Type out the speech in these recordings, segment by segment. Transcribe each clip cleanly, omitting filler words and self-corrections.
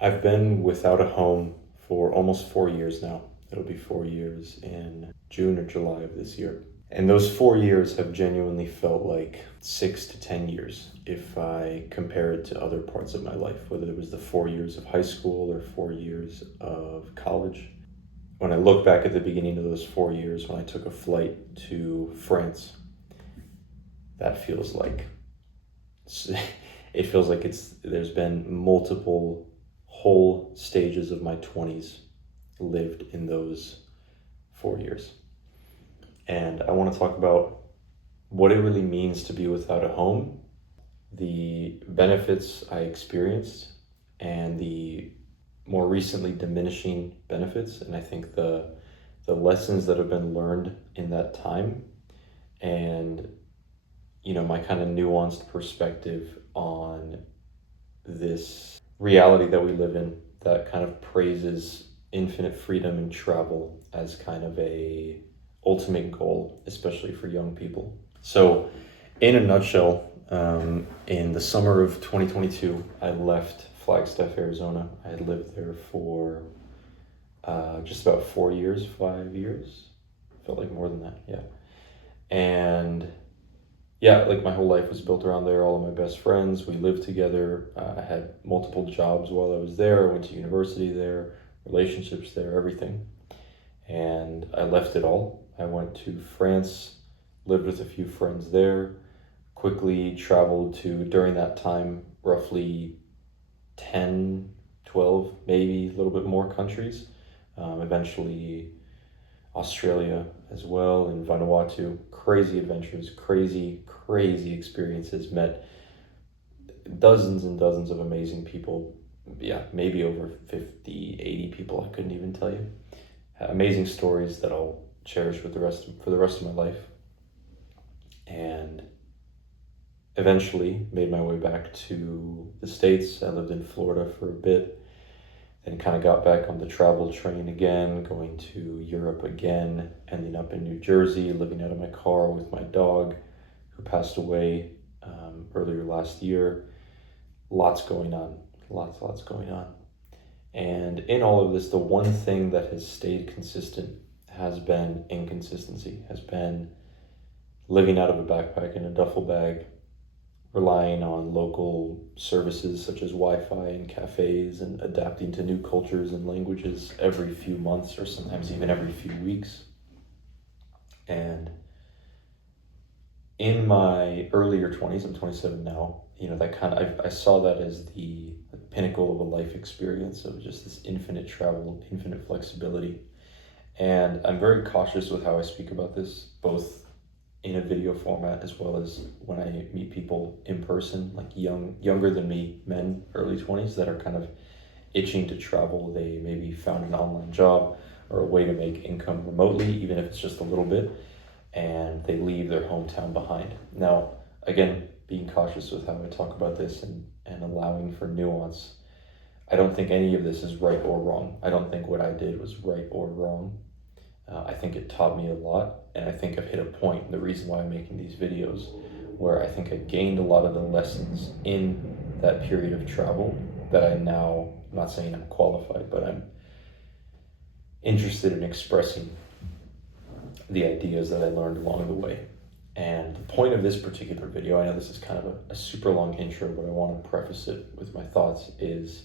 I've been without a home for almost 4 years now. It'll be 4 years in June or July of this year. And those 4 years have genuinely felt like 6 to 10 years if I compare it to other parts of my life, whether it was the 4 years of high school or 4 years of college. When I look back at the beginning of those 4 years, when I took a flight to France, that feels like it feels like there's been multiple whole stages of my 20s lived in those 4 years. And I want to talk about what it really means to be without a home, the benefits I experienced, and the more recently diminishing benefits, and I think the lessons that have been learned in that time, and my kind of nuanced perspective on this reality that we live in that kind of praises infinite freedom and travel as kind of a ultimate goal, especially for young people. So in a nutshell, in the summer of 2022, I left Flagstaff, Arizona. I had lived there for just about 4 years, 5 years. Felt like more than that, yeah. And yeah, like my whole life was built around there. All of my best friends, we lived together. I had multiple jobs while I was there. I went to university there, relationships there, everything. And I left it all. I went to France, lived with a few friends there, quickly traveled to, during that time, roughly 10, 12, maybe a little bit more countries. Eventually Australia as well, and Vanuatu. Crazy adventures, crazy experiences. Met dozens and dozens of amazing people. Yeah, maybe over 50, 80 people, I couldn't even tell you. Amazing stories that I'll cherish for the rest of my life. And eventually made my way back to the States. I lived in Florida for a bit, then kind of got back on the travel train again, going to Europe again, ending up in New Jersey, living out of my car with my dog who passed away earlier last year. Lots going on, lots going on. And in all of this, the one thing that has stayed consistent has been inconsistency, has been living out of a backpack in a duffel bag, relying on local services such as Wi-Fi and cafes, and adapting to new cultures and languages every few months or sometimes even every few weeks. And in my earlier 20s, I'm 27 now, that kind of, I saw that as the pinnacle of a life experience of just this infinite travel, infinite flexibility. And I'm very cautious with how I speak about this, both in a video format as well as when I meet people in person, like younger than me, men, early 20s, that are kind of itching to travel. They maybe found an online job or a way to make income remotely, even if it's just a little bit, and they leave their hometown behind. Now, again, being cautious with how I talk about this and allowing for nuance. I don't think any of this is right or wrong. I don't think what I did was right or wrong. I think it taught me a lot, and I think I've hit a point, the reason why I'm making these videos, where I think I gained a lot of the lessons in that period of travel that I now, I'm not saying I'm qualified, but I'm interested in expressing the ideas that I learned along the way. And the point of this particular video, I know this is kind of a super long intro, but I want to preface it with my thoughts, is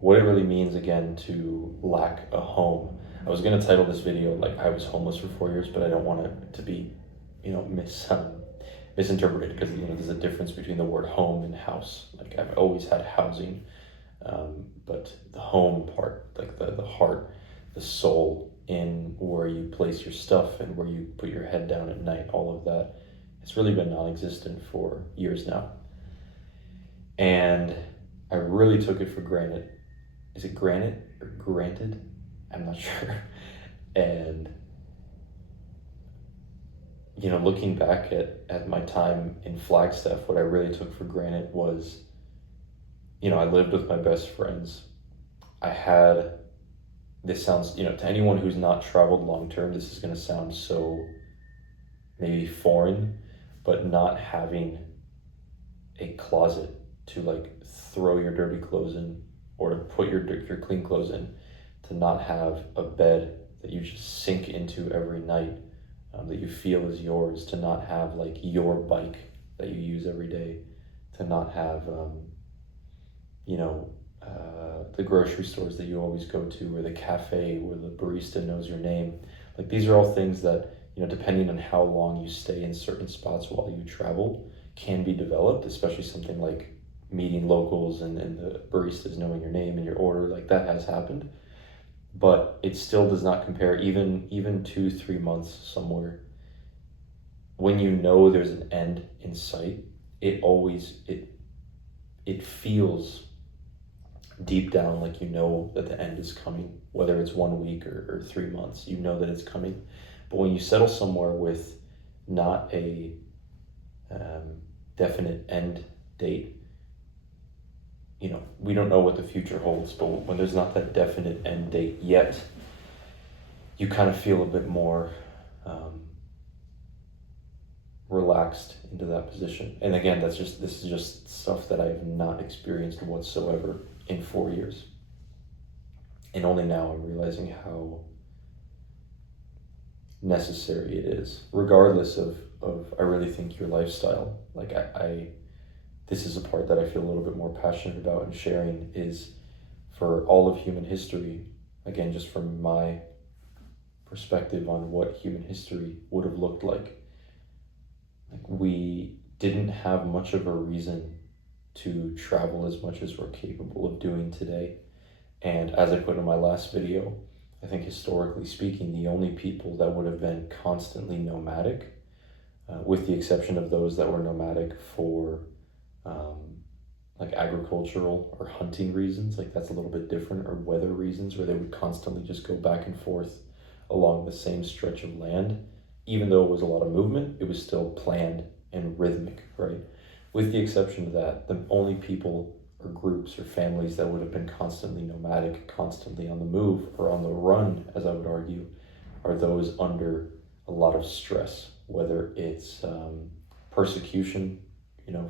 what it really means, again, to lack a home. I was going to title this video like I was homeless for 4 years, but I don't want it to be, misinterpreted, because there's a difference between the word home and house. Like, I've always had housing, but the home part, like the heart, the soul, in where you place your stuff and where you put your head down at night, all of that, it's really been non-existent for years now. And I really took it for granted. Is it granted or granted? I'm not sure. And looking back at my time in Flagstaff, what I really took for granted was, I lived with my best friends. I had, this sounds, to anyone who's not traveled long term, this is going to sound so maybe foreign, but not having a closet to like throw your dirty clothes in, or to put your clean clothes in, to not have a bed that you just sink into every night, that you feel is yours, to not have like your bike that you use every day, to not have, the grocery stores that you always go to, or the cafe where the barista knows your name. Like, these are all things that, depending on how long you stay in certain spots while you travel, can be developed, especially something like meeting locals and the baristas knowing your name and your order. Like, that has happened. But it still does not compare, even 2-3 months somewhere, when you know there's an end in sight. It feels deep down like that the end is coming, whether it's 1 week or 3 months. That it's coming. But when you settle somewhere with not a definite end date, we don't know what the future holds, but when there's not that definite end date yet, you kind of feel a bit more relaxed into that position. And again, this is just stuff that I have not experienced whatsoever in 4 years. And only now I'm realizing how necessary it is, regardless of I really think your lifestyle. Like, this is a part that I feel a little bit more passionate about and sharing, is for all of human history, again, just from my perspective on what human history would have looked like. Like, we didn't have much of a reason to travel as much as we're capable of doing today. And as I put in my last video, I think historically speaking, the only people that would have been constantly nomadic, with the exception of those that were nomadic for like agricultural or hunting reasons, like that's a little bit different, or weather reasons, where they would constantly just go back and forth along the same stretch of land. Even though it was a lot of movement, it was still planned and rhythmic, right? With the exception of that, the only people or groups or families that would have been constantly nomadic, constantly on the move, or on the run, as I would argue, are those under a lot of stress, whether it's persecution,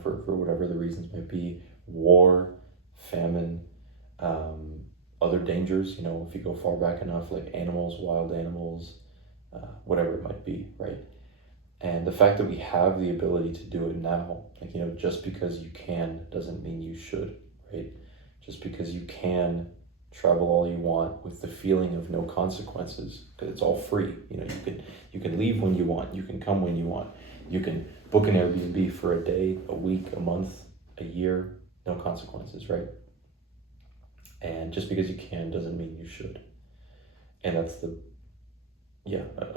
for whatever the reasons might be, war, famine, other dangers, if you go far back enough, like animals, wild animals, whatever it might be, right? And the fact that we have the ability to do it now, like, just because you can doesn't mean you should, right? Just because you can travel all you want with the feeling of no consequences, because it's all free. You can leave when you want, you can come when you want, you can book an Airbnb for a day, a week, a month, a year, no consequences, right? And just because you can doesn't mean you should. And that's a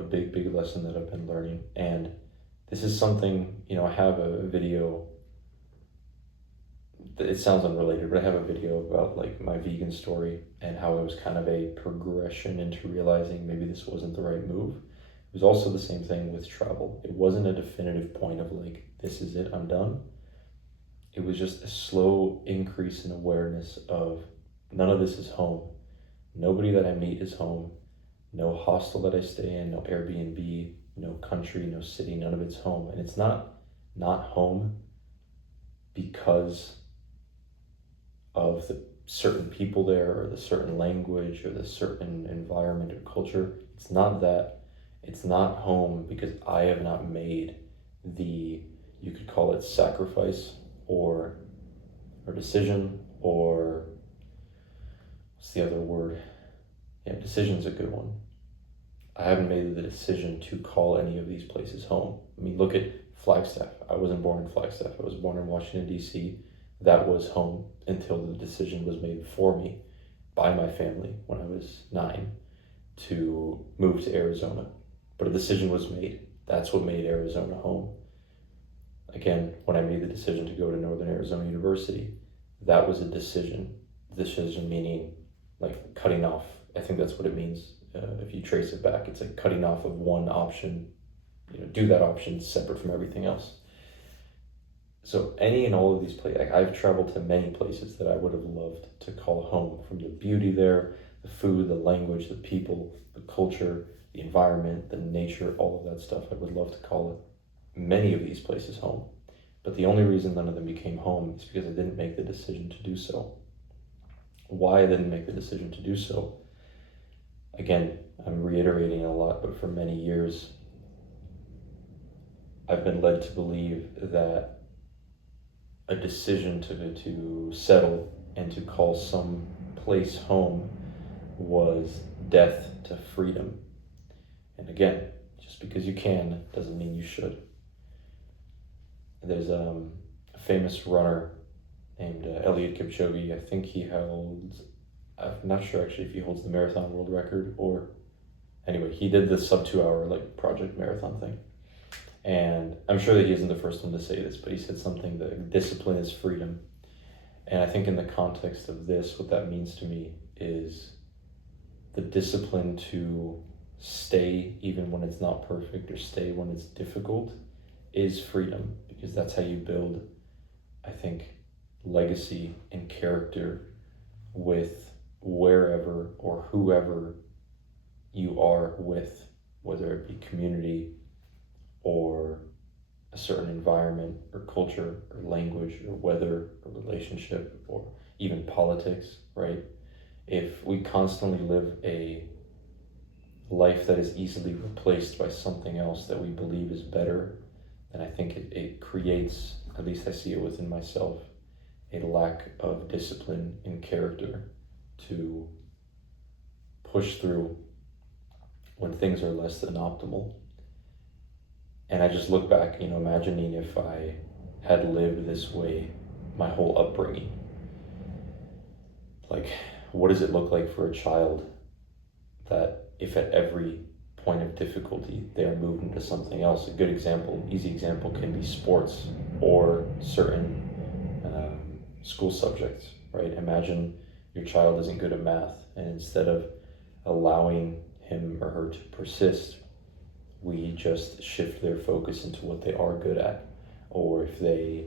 big lesson that I've been learning. And this is something, I have a video, it sounds unrelated, but I have a video about like my vegan story and how it was kind of a progression into realizing maybe this wasn't the right move. It was also the same thing with travel. It wasn't a definitive point of like, this is it, I'm done. It was just a slow increase in awareness of none of this is home. Nobody that I meet is home. No hostel that I stay in, no Airbnb, no country, no city, none of it's home. And it's not home because of the certain people there, or the certain language, or the certain environment or culture. It's not that. It's not home because I have not made you could call it sacrifice or decision, or what's the other word? Yeah, decision's a good one. I haven't made the decision to call any of these places home. I mean, look at Flagstaff. I wasn't born in Flagstaff. I was born in Washington, D.C. That was home until the decision was made for me by my family when I was 9 to move to Arizona. But a decision was made. That's what made Arizona home. Again, when I made the decision to go to Northern Arizona University, that was a decision. Decision meaning like cutting off. I think that's what it means. If you trace it back, it's like cutting off of one option, do that option separate from everything else. So any and all of these places, like I've traveled to many places that I would have loved to call home, from the beauty there, the food, the language, the people, the culture, the environment, the nature, all of that stuff. I would love to call many of these places home. But the only reason none of them became home is because I didn't make the decision to do so. Why I didn't make the decision to do so, again, I'm reiterating a lot, but for many years, I've been led to believe that a decision to settle and to call some place home was death to freedom. And again, just because you can doesn't mean you should. There's a famous runner named Eliud Kipchoge. I think he holds, I'm not sure actually if he holds the marathon world record, or anyway, he did the sub 2 hour like project marathon thing. And I'm sure that he isn't the first one to say this, but he said something that discipline is freedom. And I think in the context of this, what that means to me is the discipline to stay even when it's not perfect, or stay when it's difficult, is freedom, because that's how you build, I think, legacy and character with wherever or whoever you are with, whether it be community or a certain environment or culture or language or weather or relationship or even politics, right? If we constantly live a life that is easily replaced by something else that we believe is better, then I think it creates, at least I see it within myself, a lack of discipline and character to push through when things are less than optimal. And I just look back, imagining if I had lived this way my whole upbringing. Like, what does it look like for a child that if at every point of difficulty they are moved into something else? A good example, easy example, can be sports or certain school subjects, right? Imagine your child isn't good at math, and instead of allowing him or her to persist, we just shift their focus into what they are good at. Or if they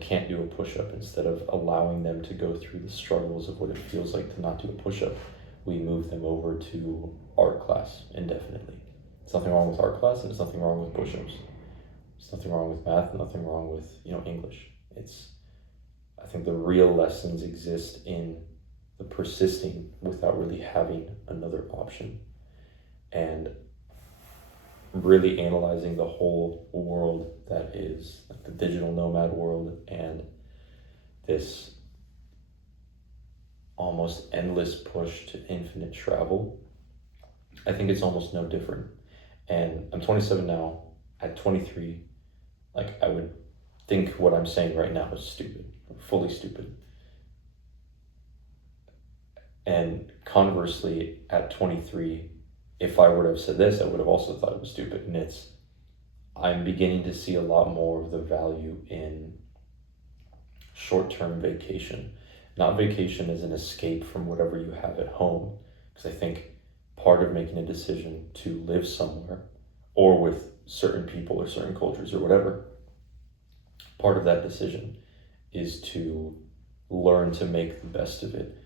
can't do a push-up, instead of allowing them to go through the struggles of what it feels like to not do a push-up, we move them over to art class indefinitely. There's nothing wrong with art class, and there's nothing wrong with push-ups. There's nothing wrong with math, nothing wrong with English. I think the real lessons exist in the persisting without really having another option, and really analyzing the whole world that is like the digital nomad world and this almost endless push to infinite travel. I think it's almost no different. And I'm 27 now. At 23, I would think what I'm saying right now is stupid, fully stupid. And conversely, at 23, if I were to have said this, I would have also thought it was stupid. And I'm beginning to see a lot more of the value in short-term vacation. Not vacation as an escape from whatever you have at home, because I think part of making a decision to live somewhere, or with certain people or certain cultures or whatever, part of that decision is to learn to make the best of it.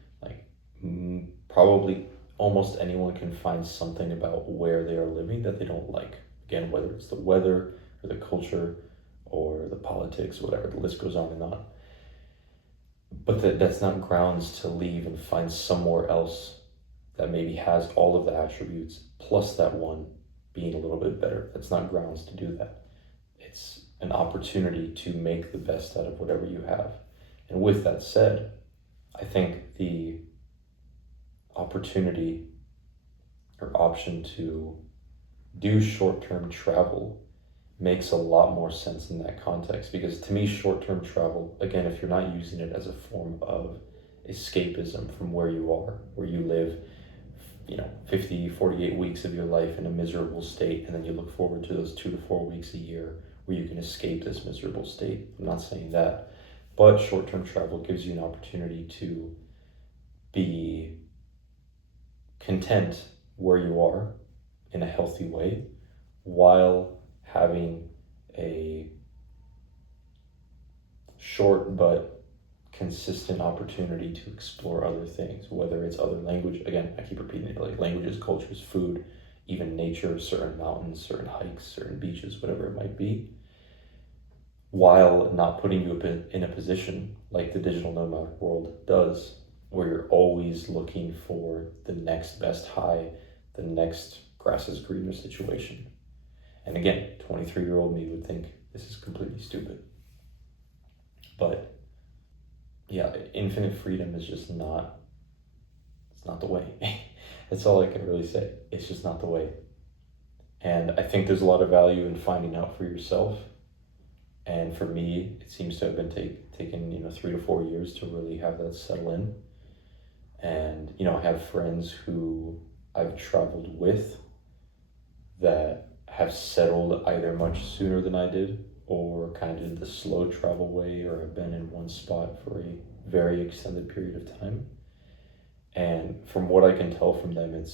Probably almost anyone can find something about where they are living that they don't like. Again, whether it's the weather or the culture or the politics, whatever, the list goes on and on. But that's not grounds to leave and find somewhere else that maybe has all of the attributes plus that one being a little bit better. That's not grounds to do that. It's an opportunity to make the best out of whatever you have. And with that said, I think the opportunity or option to do short-term travel makes a lot more sense in that context, because to me, short-term travel, again, if you're not using it as a form of escapism from where you are, where you live 50, 48 weeks of your life in a miserable state, and then you look forward to those 2 to 4 weeks a year where you can escape this miserable state. I'm not saying that, but short-term travel gives you an opportunity to be content where you are in a healthy way, while having a short but consistent opportunity to explore other things, whether it's other language. Again, I keep repeating it, like languages, cultures, food, even nature, certain mountains, certain hikes, certain beaches, whatever it might be, while not putting you in a position like the digital nomad world does, where you're always looking for the next best high, the next grass is greener situation. And again, 23-year-old me would think this is completely stupid. But yeah, infinite freedom is just not, it's not the way. That's all I can really say. It's just not the way. And I think there's a lot of value in finding out for yourself. And for me, it seems to have been taken 3 to 4 years to really have that settle in. And, I have friends who I've traveled with that have settled either much sooner than I did, or kind of did the slow travel way, or have been in one spot for a very extended period of time. And from what I can tell from them,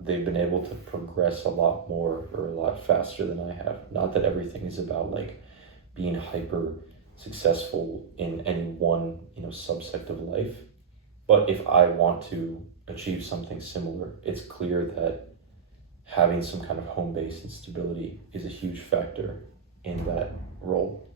they've been able to progress a lot more or a lot faster than I have. Not that everything is about like being hyper successful in any one, subsect of life. But if I want to achieve something similar, it's clear that having some kind of home base and stability is a huge factor in that role.